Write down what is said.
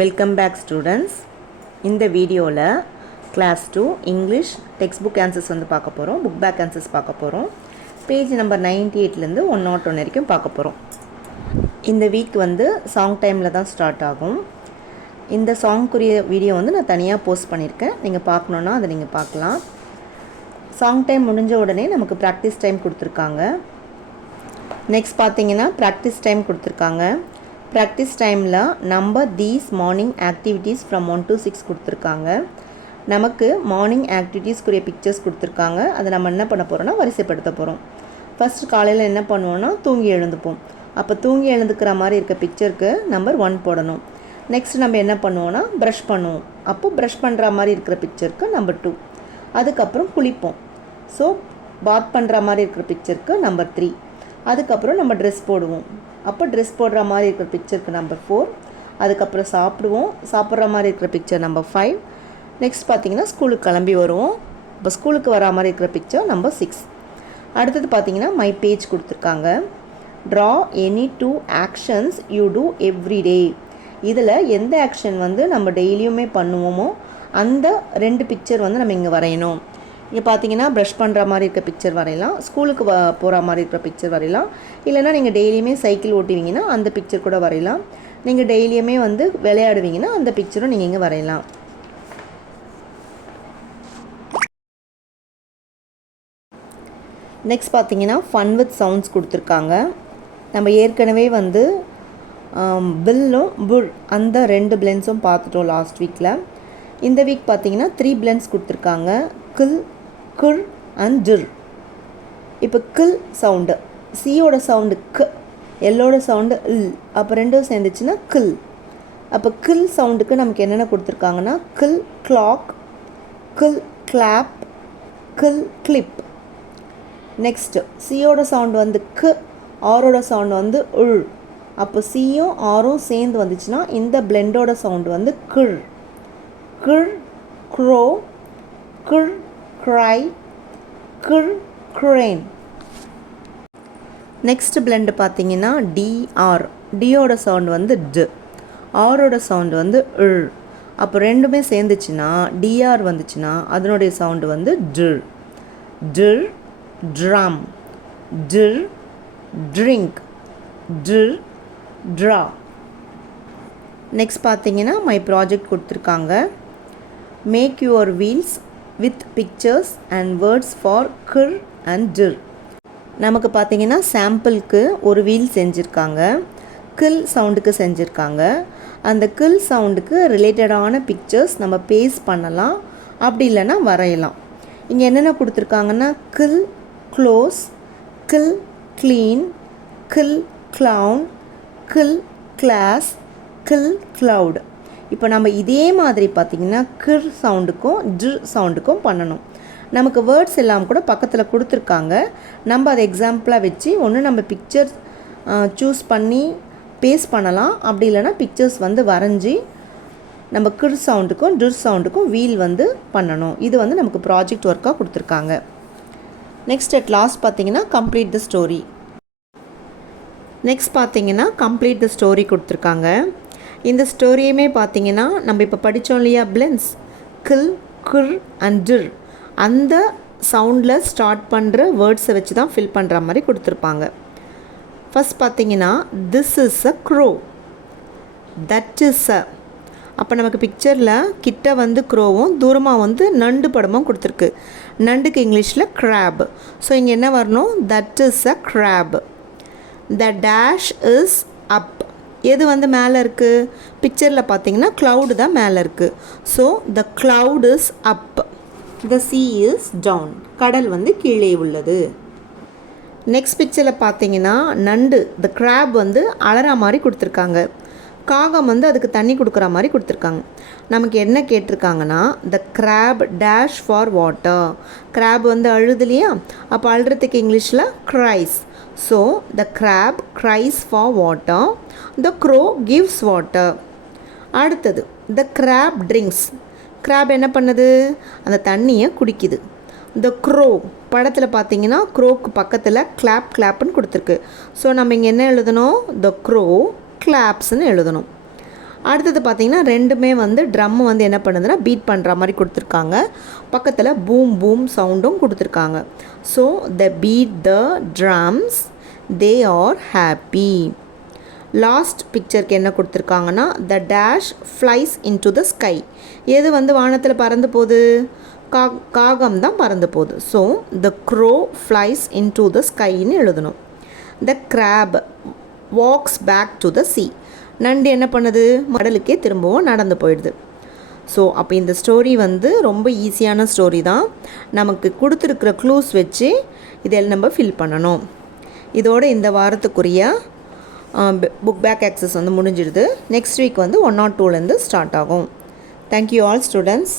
Welcome back students. இந்த வீடியோவில் class 2 English text book answers வந்து பார்க்க போகிறோம். புக் பேக் ஆன்சர்ஸ் பார்க்க போகிறோம். பேஜ் நம்பர் 98லேருந்து 101 வரைக்கும் பார்க்க போகிறோம். இந்த வீக் வந்து சாங் டைமில் தான் ஸ்டார்ட் ஆகும். இந்த சாங்குரிய வீடியோ வந்து நான் தனியாக போஸ்ட் பண்ணியிருக்கேன். நீங்கள் பார்க்கணுன்னா அதை நீங்கள் பார்க்கலாம். சாங் டைம் முடிஞ்ச உடனே நமக்கு ப்ராக்டிஸ் டைம் கொடுத்துருக்காங்க. நெக்ஸ்ட் பார்த்தீங்கன்னா ப்ராக்டிஸ் டைம் கொடுத்துருக்காங்க. ப்ராக்டிஸ் டைமில் number these morning activities from 1 to 6 கொடுத்துருக்காங்க. நமக்கு மார்னிங் ஆக்டிவிட்டீஸ்க்குரிய பிக்சர்ஸ் கொடுத்துருக்காங்க. அதை நம்ம என்ன பண்ண போகிறோம்னா வரிசைப்படுத்த போகிறோம். ஃபஸ்ட்டு காலையில் என்ன பண்ணுவோன்னா தூங்கி எழுந்துப்போம். அப்போ தூங்கி எழுந்துக்கிற மாதிரி இருக்க பிக்சருக்கு நம்பர் 1 போடணும். நெக்ஸ்ட் நம்ம என்ன பண்ணுவோன்னா ப்ரஷ் பண்ணுவோம். அப்போ ப்ரஷ் பண்ணுற மாதிரி இருக்கிற பிக்சருக்கு நம்பர் 2. அதுக்கப்புறம் குளிப்போம். ஸோ பாத் பண்ணுற மாதிரி இருக்கிற பிக்சருக்கு நம்பர் 3. அதுக்கப்புறம் நம்ம ட்ரெஸ் போடுவோம். அப்போ ட்ரெஸ் போடுற மாதிரி இருக்கிற பிக்சருக்கு நம்பர் 4. அதுக்கப்புறம் சாப்பிடுவோம். சாப்பிட்ற மாதிரி இருக்கிற பிக்சர் நம்பர் 5. நெக்ஸ்ட் பார்த்திங்கன்னா ஸ்கூலுக்கு கிளம்பி வருவோம். இப்போ ஸ்கூலுக்கு வரா மாதிரி இருக்கிற பிக்சர் நம்பர் 6. அடுத்தது பார்த்திங்கன்னா மை பேஜ் கொடுத்துருக்காங்க. Draw any 2 actions you do every day. இதில் எந்த ஆக்ஷன் வந்து நம்ம டெய்லியுமே பண்ணுவோமோ அந்த 2 பிக்சர் வந்து நம்ம இங்கே வரையணும். இங்கே பார்த்தீங்கன்னா ப்ரஷ் பண்ணுற மாதிரி இருக்க பிக்சர் வரையலாம், ஸ்கூலுக்கு போகிற மாதிரி இருக்கிற பிக்சர் வரையலாம், இல்லைனா நீங்கள் டெய்லியுமே சைக்கிள் ஓட்டுவீங்கன்னா அந்த பிக்சர் கூட வரையலாம், நீங்கள் டெய்லியுமே வந்து விளையாடுவீங்கன்னா அந்த பிக்சரும் நீங்கள் இங்கே வரையலாம். நெக்ஸ்ட் பார்த்தீங்கன்னா ஃபன் வித் சவுண்ட்ஸ் கொடுத்துருக்காங்க. நம்ம ஏற்கனவே வந்து பில்லும் புல் அந்த 2 பிளென்ஸும் பார்த்துட்டோம் லாஸ்ட் வீக்கில். இந்த வீக் பார்த்தீங்கன்னா 3 பிளென்ஸ் கொடுத்துருக்காங்க. கில், குர் அண்ட் ஜிர். இப்போ கில் சவுண்டு, சியோட சவுண்டு க், எல்லோட சவுண்டு இல், அப்போ ரெண்டும் சேர்ந்துச்சுன்னா கில். அப்போ கில் சவுண்டுக்கு நமக்கு என்னென்ன கொடுத்துருக்காங்கன்னா கில் கிளாக், கில் கிளாப், கில் கிளிப். நெக்ஸ்ட்டு சியோட சவுண்டு வந்து க், ஆரோட சவுண்டு வந்து உள். அப்போ சியும் ஆரும் சேர்ந்து வந்துச்சுன்னா இந்த பிளெண்டோட சவுண்டு வந்து Gir. Gir grow, Gir cry, Gir crane. Next blend பார்த்தீங்கன்னா டிஆர். டியோட சவுண்ட் வந்து ட், ஆரோட சவுண்டு வந்து இழ். அப்போ ரெண்டுமே சேர்ந்துச்சுன்னா டிஆர் வந்துச்சுன்னா அதனுடைய சவுண்டு வந்து டிர். டிர் ட்ரம், டிர் ட்ரிங்க், டிர் ட்ரா. நெக்ஸ்ட் பார்த்தீங்கன்னா மை ப்ராஜெக்ட் கொடுத்துருக்காங்க. Make your wheels with pictures and words for kir and dir. நமக்கு பார்த்தீங்கன்னா சாம்பிளுக்கு ஒரு வீல் செஞ்சுருக்காங்க, கில் சவுண்டுக்கு செஞ்சுருக்காங்க. அந்த கில் சவுண்டுக்கு ரிலேட்டடான பிக்சர்ஸ் நம்ம பேஸ்ட் பண்ணலாம், அப்படி இல்லைன்னா வரையலாம். இங்கே என்னென்ன கொடுத்துருக்காங்கன்னா கில் க்ளோஸ், கில் க்ளீன், கில் க்ளவுன், கில் கிளாஸ், கில் க்ளவுட். இப்போ நம்ம இதே மாதிரி பார்த்திங்கன்னா கிர் சவுண்டுக்கும் ஜிர் சவுண்டுக்கும் பண்ணணும். நமக்கு வேர்ட்ஸ் எல்லாம் கூட பக்கத்தில் கொடுத்துருக்காங்க. நம்ம அதை எக்ஸாம்பிளாக வச்சு ஒன்று நம்ம பிக்சர் சூஸ் பண்ணி பேஸ்ட் பண்ணலாம், அப்படி இல்லைனா பிக்சர்ஸ் வந்து வரைஞ்சி நம்ம கிர் சவுண்டுக்கும் ஜிர் சவுண்டுக்கும் வீல் வந்து பண்ணணும். இது வந்து நமக்கு ப்ராஜெக்ட் ஒர்க்காக கொடுத்துருக்காங்க. நெக்ஸ்ட் அட் லாஸ்ட் பார்த்திங்கன்னா கம்ப்ளீட் த ஸ்டோரி. நெக்ஸ்ட் பார்த்திங்கன்னா கம்ப்ளீட் த ஸ்டோரி கொடுத்துருக்காங்க. இந்த ஸ்டோரியுமே பார்த்தீங்கன்னா நம்ம இப்போ படித்தோம் இல்லையா, பிளென்ஸ் கில், குர் அண்ட் டிர், அந்த சவுண்டில் ஸ்டார்ட் பண்ணுற வேர்ட்ஸை வச்சு தான் ஃபில் பண்ணுற மாதிரி கொடுத்துருப்பாங்க. ஃபஸ்ட் பார்த்தீங்கன்னா this is a grow, that is அ. அப்போ நமக்கு பிக்சரில் கிட்ட வந்து க்ரோவும் தூரமாக வந்து நண்டு படமும் கொடுத்துருக்கு. நண்டுக்கு இங்கிலீஷில் க்ராப். ஸோ இங்கே என்ன வரணும், that is a crab. The dash is up. எது வந்து மேலே இருக்குது, பிக்சரில் பார்த்தீங்கன்னா க்ளவுடு தான் மேலே இருக்குது. So the cloud is up, the sea is down. கடல் வந்து கீழே உள்ளது. நெக்ஸ்ட் பிக்சரில் பார்த்தீங்கன்னா நண்டு, த க்ராப் வந்து அலற மாதிரி கொடுத்துருக்காங்க. காகம் வந்து அதுக்கு தண்ணி கொடுக்குற மாதிரி கொடுத்துருக்காங்க. நமக்கு என்ன கேட்டிருக்காங்கன்னா the crab dash for water. Crab வந்து அழுது இல்லையா, அப்போ அழுறதுக்கு இங்கிலீஷில் cries. So the crab cries for water, the crow gives water. அடுத்தது த க்ராப் ட்ரிங்க்ஸ். க்ராப் என்ன பண்ணுது, அந்த தண்ணியை குடிக்குது. த க்ரோ படத்தில் பார்த்தீங்கன்னா க்ரோக்கு பக்கத்தில் கிளாப் கிளாப்னு கொடுத்துருக்கு. ஸோ நம்ம இங்கே என்ன எழுதணும், த க்ரோ கிளாப்ஸ்ன்னு எழுதணும். அடுத்தது பார்த்திங்கன்னா ரெண்டுமே வந்து ட்ரம் வந்து என்ன பண்ணுதுன்னா பீட் பண்ணுற மாதிரி கொடுத்துருக்காங்க. பக்கத்தில் பூம் பூம் சவுண்டும் கொடுத்துருக்காங்க. So the beat the drums, they are happy. Last பிக்சருக்கு என்ன கொடுத்துருக்காங்கன்னா the dash flies into the sky. எது வந்து வானத்தில் பறந்து போகுது? காகம் தான் பறந்து போகுது. So the crow flies into the ஸ்கைன்னு எழுதணும். The crab walks back to the sea. நண்டு என்ன பண்ணுது? கடலுக்கே திரும்பவும் நடந்து போயிடுது. ஸோ அப்போ இந்த ஸ்டோரி வந்து ரொம்ப ஈஸியான ஸ்டோரி தான். நமக்கு கொடுத்துருக்கிற க்ளூஸ் வச்சு இதெல்லாம் நம்ம ஃபில் பண்ணணும். இதோட இந்த வாரத்துக்குரிய புக் பேக் ஆக்சஸ் வந்து முடிஞ்சிடுது. நெக்ஸ்ட் வீக் வந்து 1 or 2லேருந்து ஸ்டார்ட் ஆகும். Thank you all students.